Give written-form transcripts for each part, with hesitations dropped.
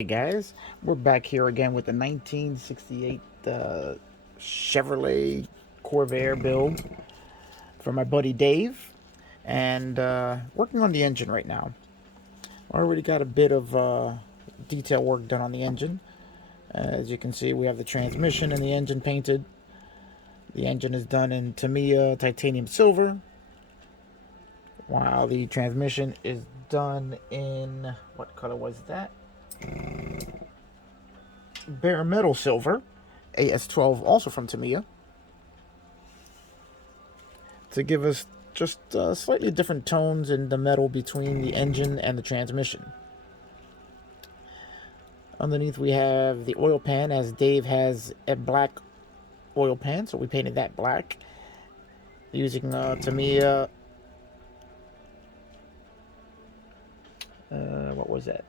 Hey guys, we're back here again with the 1968 Chevrolet Corvair build for my buddy Dave, and working on the engine right now. Already got a bit of detail work done on the engine. As you can see, we have the transmission and the engine painted. The engine is done in Tamiya titanium silver, while the transmission is done in, what color was that? Bare metal silver, AS12, also from Tamiya, to give us just slightly different tones in the metal between the engine and the transmission. Underneath we have the oil pan, as Dave has a black oil pan, so we painted that black using Tamiya. What was that?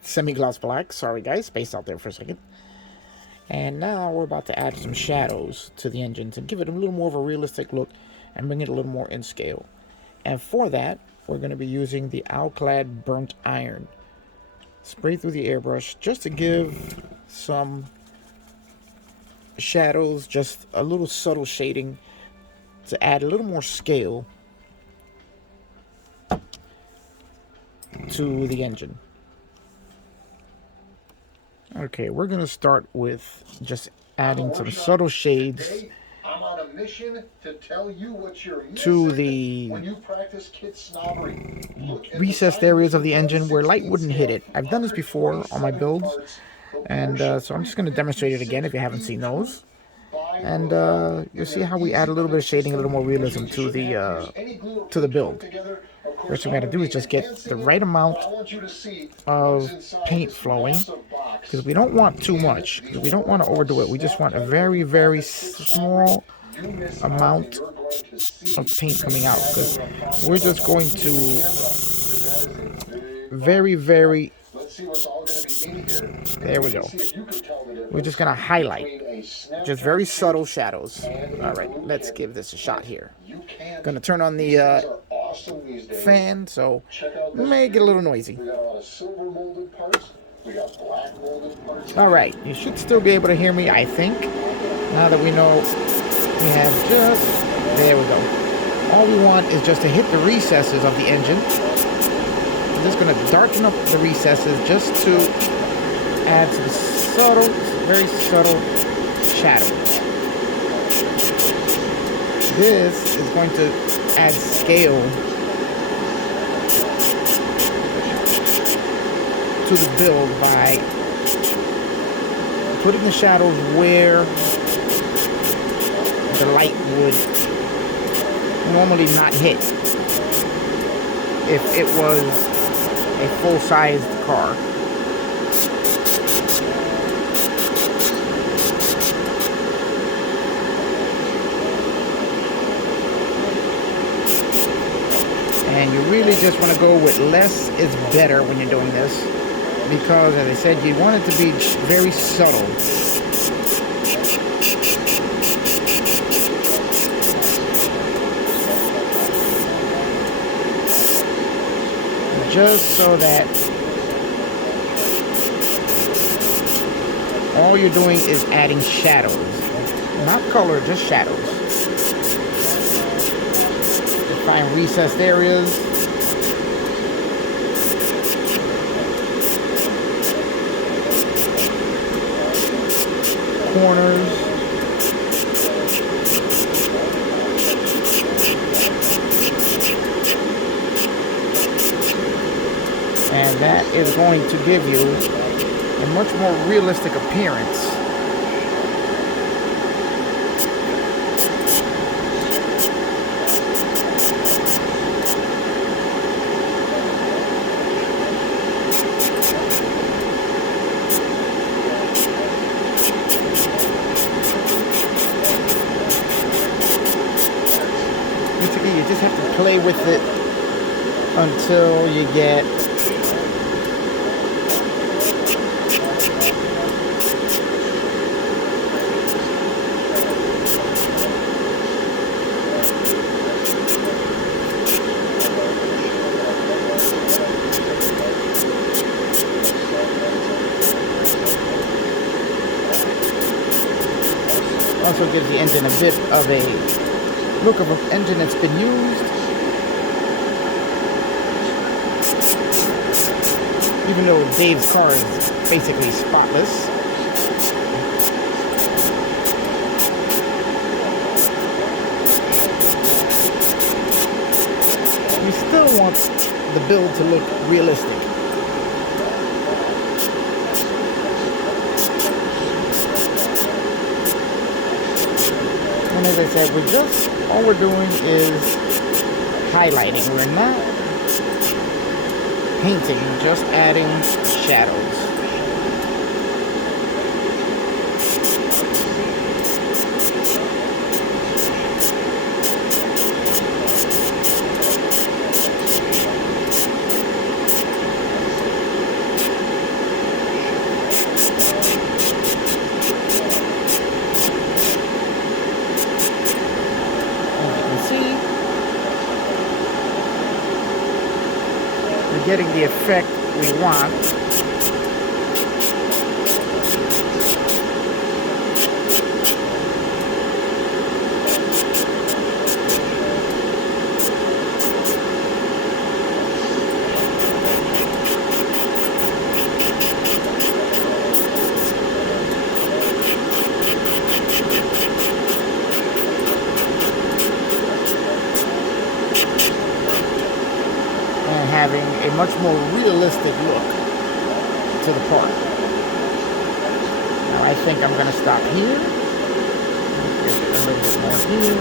Semi-gloss black. Sorry guys, spaced out there for a second. And now we're about to add some shadows to the engine to give it a little more of a realistic look and bring it a little more in scale. And for that, we're going to be using the Alclad Burnt Iron. Spray through the airbrush just to give some shadows, just a little subtle shading to add a little more scale to the engine. Okay, we're going to start with just adding some subtle shades to the recessed areas of the engine where light wouldn't hit it. I've done this before on my builds, and so I'm just going to demonstrate it again if you haven't seen those. And you'll see how we add a little bit of shading, a little more realism to the build. First thing we got to do is just get the right amount of paint flowing, because we don't want too much, because we don't want to overdo it. We just want a very, very small amount of paint coming out, because we're just going to very, there we go. We're just going to highlight, just very subtle shadows. All right, let's give this a shot here. Going to turn on the fan, so it may get a little noisy. Alright, you should still be able to hear me, I think. Now that we know we have just... there we go. All we want is just to hit the recesses of the engine. I'm just going to darken up the recesses just to add to the subtle, very subtle shadows. This is going to add scale to the build by putting the shadows where the light would normally not hit if it was a full-sized car. And you really just want to go with less is better when you're doing this, because, as I said, you want it to be very subtle. Just so that all you're doing is adding shadows. Not color, just shadows. Find recessed areas. Corners. And that is going to give you a much more realistic appearance. You just have to play with it until you get Also gives the engine a bit of a look of an engine that's been used. Even though Dave's car is basically spotless. We still want the build to look realistic. And as I said, all we're doing is highlighting. We're not painting, just adding shadows. Getting the effect we want. Having a much more realistic look to the part. Now I think I'm going to stop here. Get a little bit more here.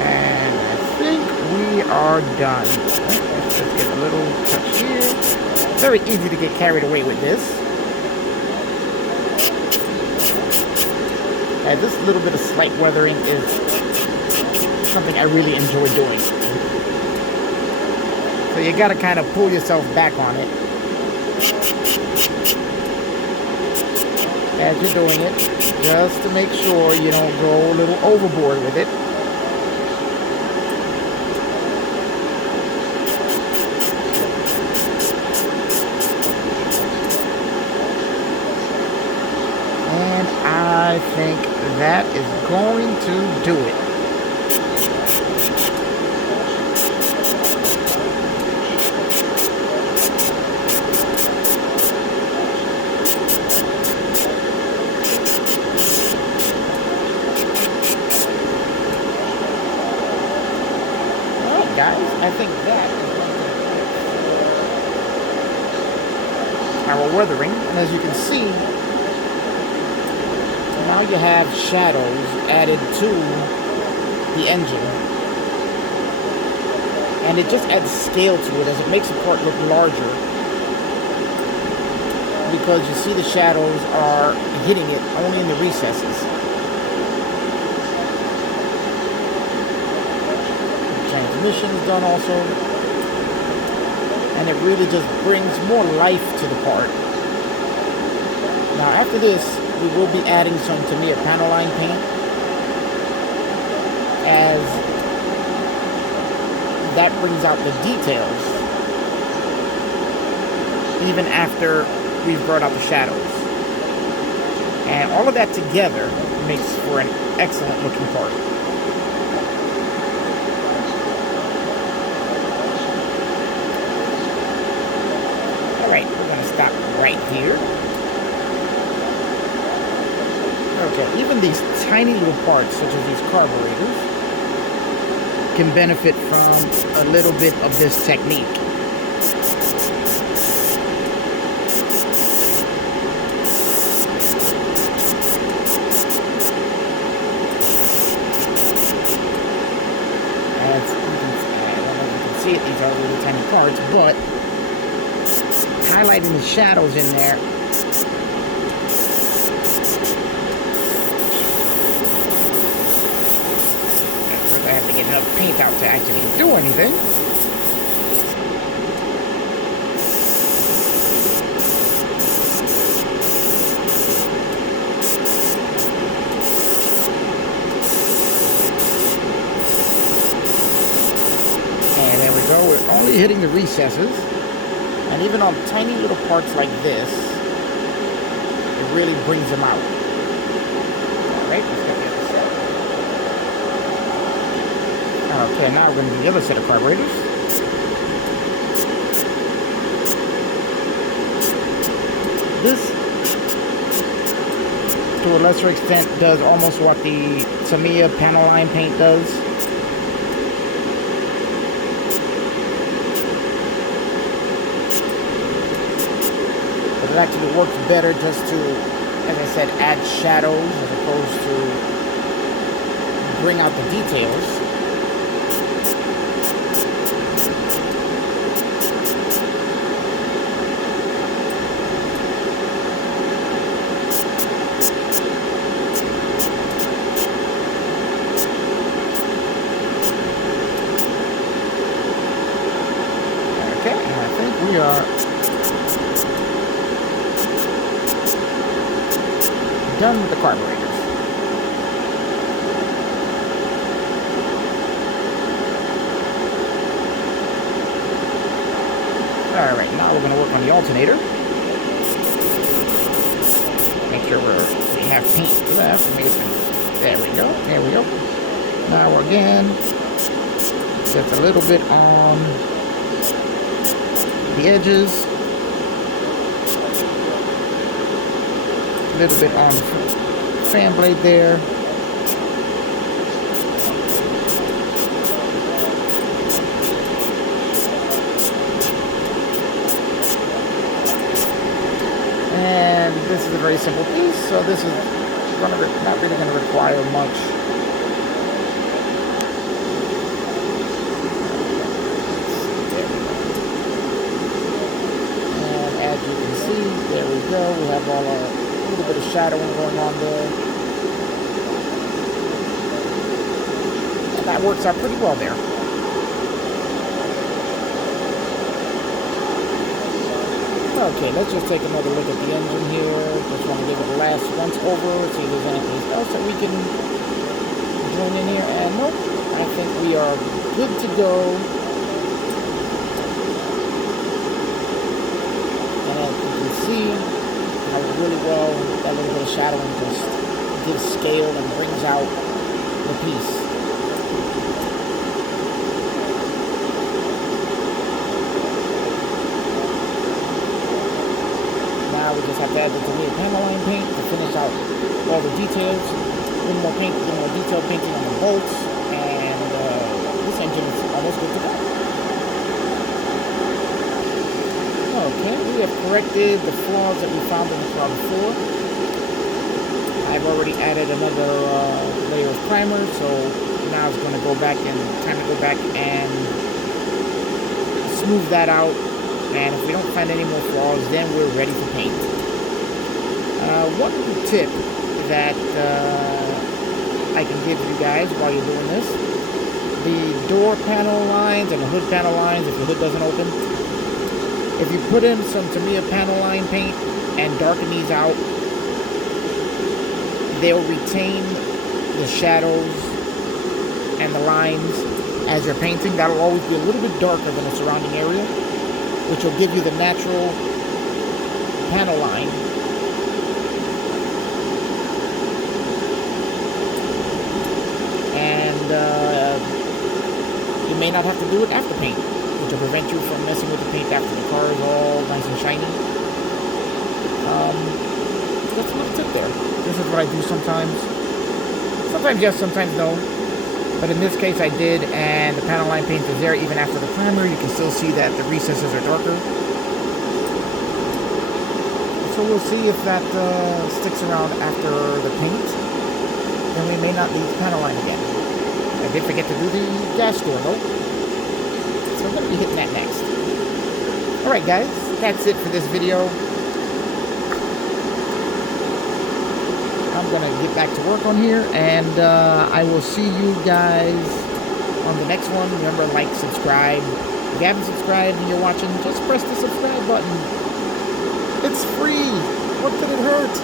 And I think we are done. Let's just get a little touch here. Very easy to get carried away with this. And this little bit of slight weathering is something I really enjoy doing. So you gotta kind of pull yourself back on it as you're doing it, just to make sure you don't go a little overboard with it. I think that is going to do it. Alright guys, I think that is going to our weathering, and as you can see, now you have shadows added to the engine, and it just adds scale to it as it makes the part look larger, because you see the shadows are hitting it only in the recesses. The transmission is done also, and it really just brings more life to the part. Now after this, we will be adding some Tamiya panel line paint, as that brings out the details even after we've brought out the shadows. And all of that together makes for an excellent looking part. Alright, we're going to stop right here. Okay, even these tiny little parts, such as these carburetors, can benefit from a little bit of this technique. As you can see it, these are little tiny parts, but highlighting the shadows in there, I have to get enough paint out to actually do anything. really hitting the recesses. And even on tiny little parts like this, it really brings them out. Alright, let's get the other set. Okay, now we're going to do the other set of carburetors. This, to a lesser extent, does almost what the Tamiya panel line paint does. But it actually works better just to, as I said, add shadows as opposed to bring out the details. Okay, and I think we are done with the carburetors. Alright, now we're going to work on the alternator. Make sure we have paint left. There we go. There we go. Now again, just a little bit on the edges, a little bit on the fan blade there, and this is a very simple piece, so this is not really going to require much. There we go. We have all a little bit of shadowing going on there. And that works out pretty well there. Okay, let's just take another look at the engine here. Just want to give it a last once over, see if there's anything else that we can join in here. And nope, I think we are good to go. See how really well that little bit of shadowing just gives scale and brings out the piece. Now we just have to add the Tamiya panel line paint to finish out all the details. A little more paint, a little more detail painting on the bolts, and this engine is almost good to go. Okay, we have corrected the flaws that we found in the car before. I've already added another layer of primer, so now it's going to go back and smooth that out. And if we don't find any more flaws, then we're ready for paint. One tip that I can give you guys while you're doing this: the door panel lines and the hood panel lines, if the hood doesn't open. If you put in some Tamiya panel line paint and darken these out, they'll retain the shadows and the lines as you're painting. That'll always be a little bit darker than the surrounding area, which will give you the natural panel line. And you may not have to do it after paint, to prevent you from messing with the paint after the car is all nice and shiny. That's a little tip there. This is what I do sometimes. Sometimes yes, sometimes no. But in this case I did, and the panel line paint is there even after the primer. You can still see that the recesses are darker. So we'll see if that sticks around after the paint. Then we may not need the panel line again. I did forget to do the gas door though. So I'm going to be hitting that next. Alright guys, that's it for this video. I'm going to get back to work on here, and I will see you guys on the next one. Remember, like, subscribe. If you haven't subscribed and you're watching, just press the subscribe button. It's free. What could it hurt?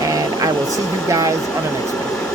And I will see you guys on the next one.